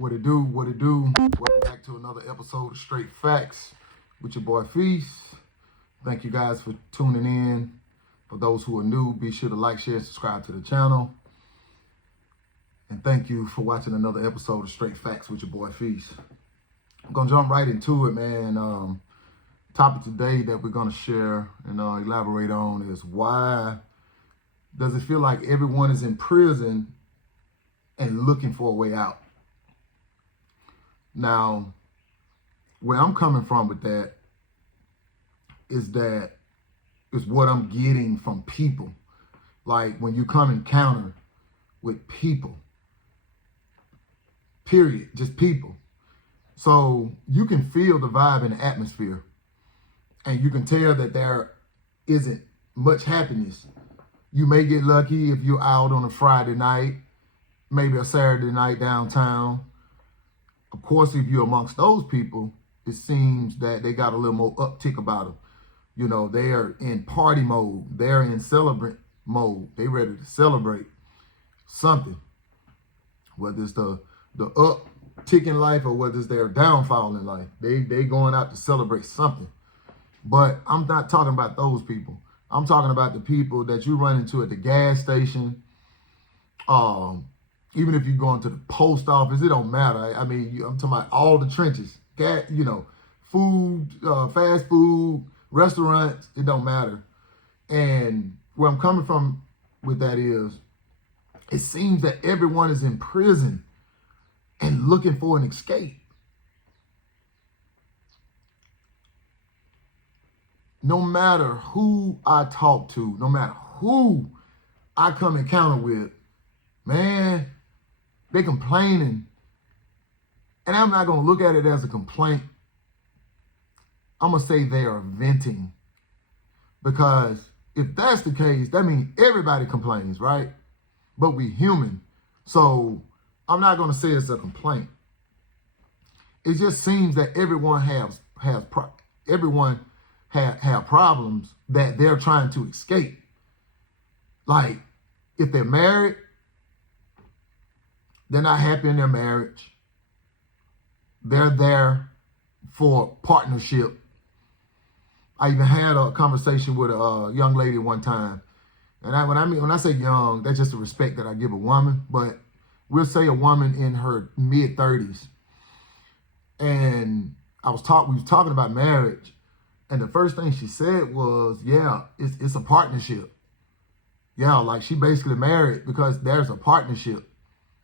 What it do? What it do? Welcome back to another episode of Straight Facts with your boy Feast. Thank you guys for tuning in. For those who are new, be sure to like, share, subscribe to the channel. And thank you for watching another episode of Straight Facts with your boy Feast. I'm gonna jump right into it, man. Topic today that we're gonna share and elaborate on is why does it feel like everyone is in prison and looking for a way out? Now, where I'm coming from with that is what I'm getting from people. Like when you come encounter with people, period, just people. So you can feel the vibe in the atmosphere, and you can tell that there isn't much happiness. You may get lucky if you're out on a Friday night, maybe a Saturday night downtown. Of course, if you're amongst those people, it seems that they got a little more uptick about them. You know, they are in party mode. They're in celebrant mode. They ready to celebrate something, whether it's the uptick in life or whether it's their downfall in life. They going out to celebrate something. But I'm not talking about those people. I'm talking about the people that you run into at the gas station. Even if you're going to the post office, it don't matter. I mean, I'm talking about all the trenches. Food, fast food, restaurants, it don't matter. And where I'm coming from with that is, it seems that everyone is in prison and looking for an escape. No matter who I talk to, no matter who I come encounter with, man, they complaining. And I'm not going to look at it as a complaint. I'm going to say they are venting. Because if that's the case, that means everybody complains, right? But we human. So I'm not going to say it's a complaint. It just seems that everyone have problems that they're trying to escape. Like if they're married, they're not happy in their marriage. They're there for partnership. I even had a conversation with a young lady one time. And when I say young, that's just the respect that I give a woman. But we'll say a woman in her mid-30s. And we was talking about marriage. And the first thing she said was, yeah, it's a partnership. Yeah, like she basically married because there's a partnership.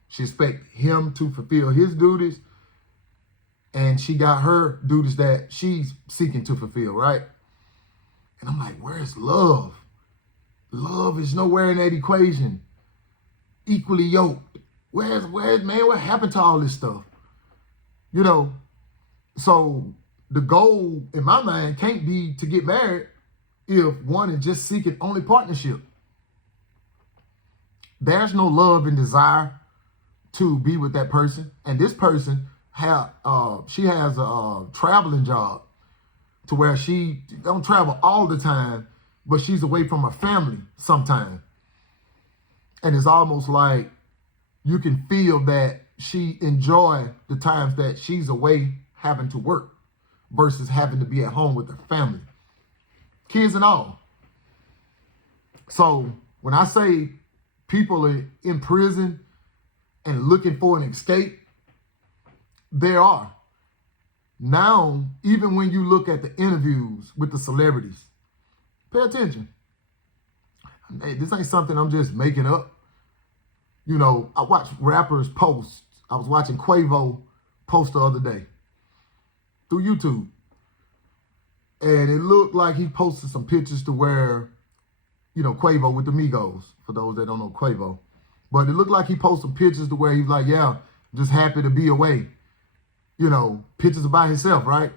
She expects him to fulfill his duties, and she got her duties that she's seeking to fulfill, right? And I'm like, where's love? Love is nowhere in that equation. Equally yoked. Where's man, what happened to all this stuff? You know, so the goal in my mind can't be to get married if one is just seeking only partnership. There's no love and desire to be with that person. And this person she has a traveling job to where she don't travel all the time, but she's away from her family sometime. And it's almost like you can feel that she enjoy the times that she's away having to work versus having to be at home with her family, kids and all. So when I say people are in prison and looking for an escape, there are. Now, even when you look at the interviews with the celebrities, pay attention. Hey, this ain't something I'm just making up. You know, I watch rappers post. I was watching Quavo post the other day through YouTube. And it looked like he posted some pictures to where, you know, Quavo with the Migos, for those that don't know Quavo. But it looked like he posted some pictures to where he's like, yeah, just happy to be away. You know, pictures about himself, right?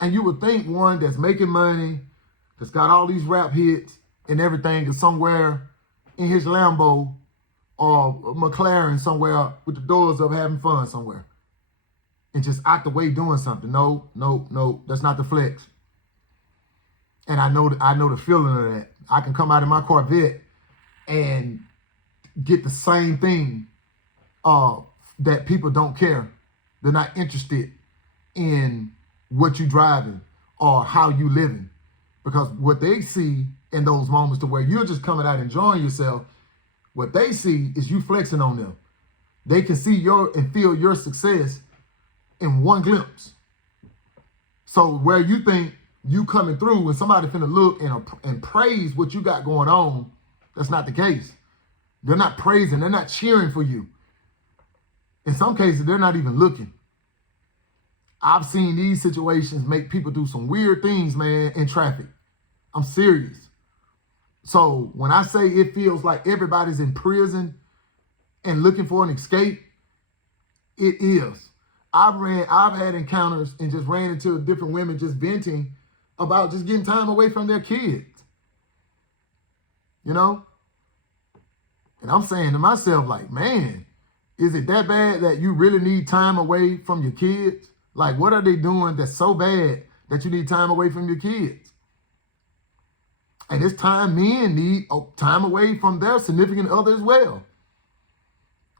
And you would think one that's making money, that's got all these rap hits and everything is somewhere in his Lambo or McLaren somewhere with the doors up having fun somewhere. And just out the way doing something. No, that's not the flex. And I know the feeling of that. I can come out in my Corvette and get the same thing that people don't care They're not interested in what you driving or how you living. Because what they see in those moments to where you're just coming out enjoying yourself, what they see is you flexing on them. They can see your and feel your success in one glimpse. So where you think you coming through and somebody finna look and praise what you got going on, that's not the case. They're not praising, they're not cheering for you. In some cases, they're not even looking. I've seen these situations make people do some weird things, man, in traffic. I'm serious. So when I say it feels like everybody's in prison and looking for an escape, it is. I've had encounters and just ran into different women just venting about just getting time away from their kids. You know? And I'm saying to myself, like, man, is it that bad that you really need time away from your kids? Like, what are they doing that's so bad that you need time away from your kids? And it's time men need time away from their significant other as well.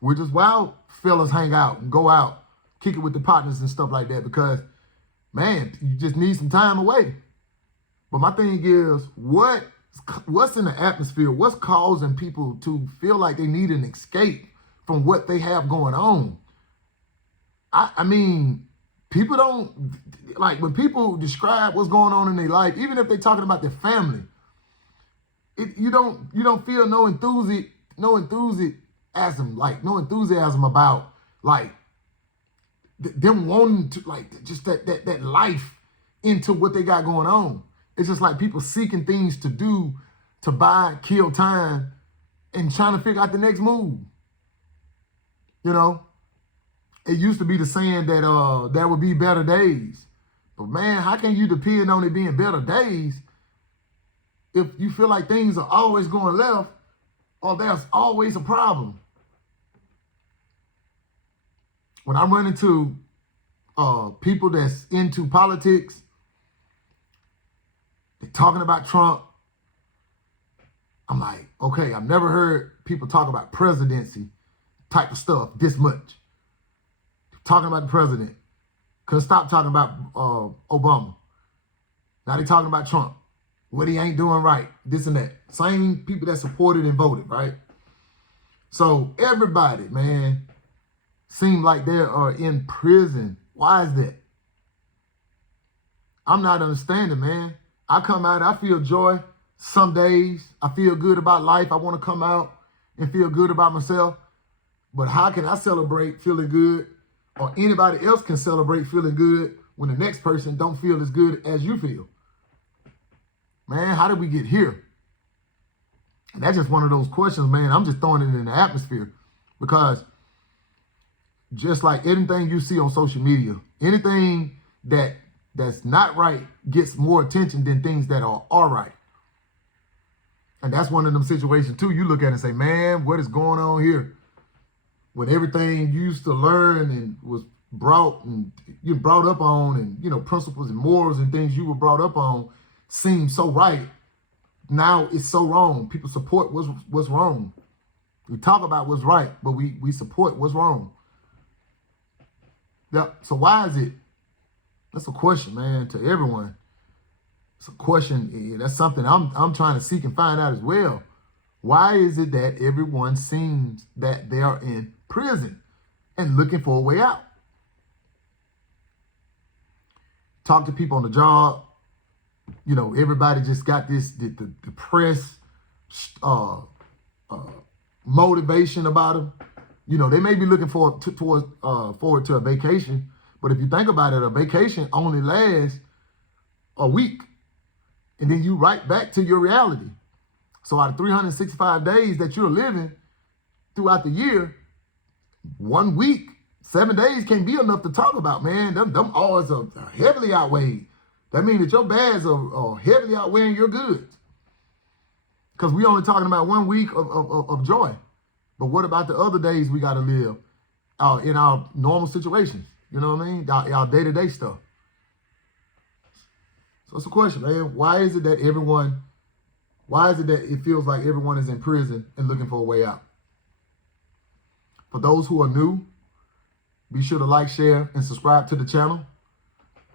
We're just wild fellas hang out and go out, kick it with the partners and stuff like that because, man, you just need some time away. But my thing is, what's in the atmosphere? What's causing people to feel like they need an escape from what they have going on? I mean, people don't, like when people describe what's going on in their life, even if they're talking about their family, you don't feel no enthusiasm about like them wanting to like just that life into what they got going on. It's just like people seeking things to do, to buy, kill time, and trying to figure out the next move. You know, it used to be the saying that there would be better days, but man, how can you depend on it being better days if you feel like things are always going left or there's always a problem? When I run into people that's into politics, they're talking about Trump, I'm like, okay, I've never heard people talk about presidency type of stuff this much. Talking about the president. Couldn't stop talking about Obama. Now they talking about Trump. What he ain't doing right, this and that. Same people that supported and voted, right? So everybody, man, seem like they are in prison. Why is that? I'm not understanding, man. I come out, I feel joy. Some days I feel good about life. I want to come out and feel good about myself. But how can I celebrate feeling good, or anybody else can celebrate feeling good when the next person don't feel as good as you feel? Man, how did we get here? And that's just one of those questions, man. I'm just throwing it in the atmosphere because just like anything you see on social media, anything that's not right gets more attention than things that are right. And that's one of them situations too. You look at it and say, man, what is going on here? When everything you used to learn and was brought up on, and you know, principles and morals and things you were brought up on seem so right, now it's so wrong. People support what's wrong. We talk about what's right, but we support what's wrong. Yeah. So why is it? That's a question, man, to everyone. It's a question. That's something I'm trying to seek and find out as well. Why is it that everyone seems that they are in prison and looking for a way out? Talk to people on the job. You know, everybody just got this the press motivation about them. You know, they may be looking forward to a vacation, but if you think about it, a vacation only lasts a week, and then you right back to your reality. So out of 365 days that you're living throughout the year, 1 week, 7 days can't be enough to talk about, man. Them odds are heavily outweighed. That means that your bads are heavily outweighing your goods. Because we only talking about 1 week of joy. But what about the other days we got to live in our normal situations? You know what I mean? Our day-to-day stuff. So it's a question, man. Why is it that it feels like everyone is in prison and looking for a way out? For those who are new, Be sure to like, share, and subscribe to the channel.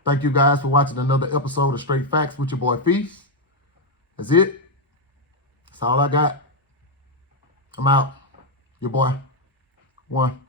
Thank you guys for watching another episode of Straight Facts with your boy Feast. That's it. That's all I got. I'm out. Your boy. One.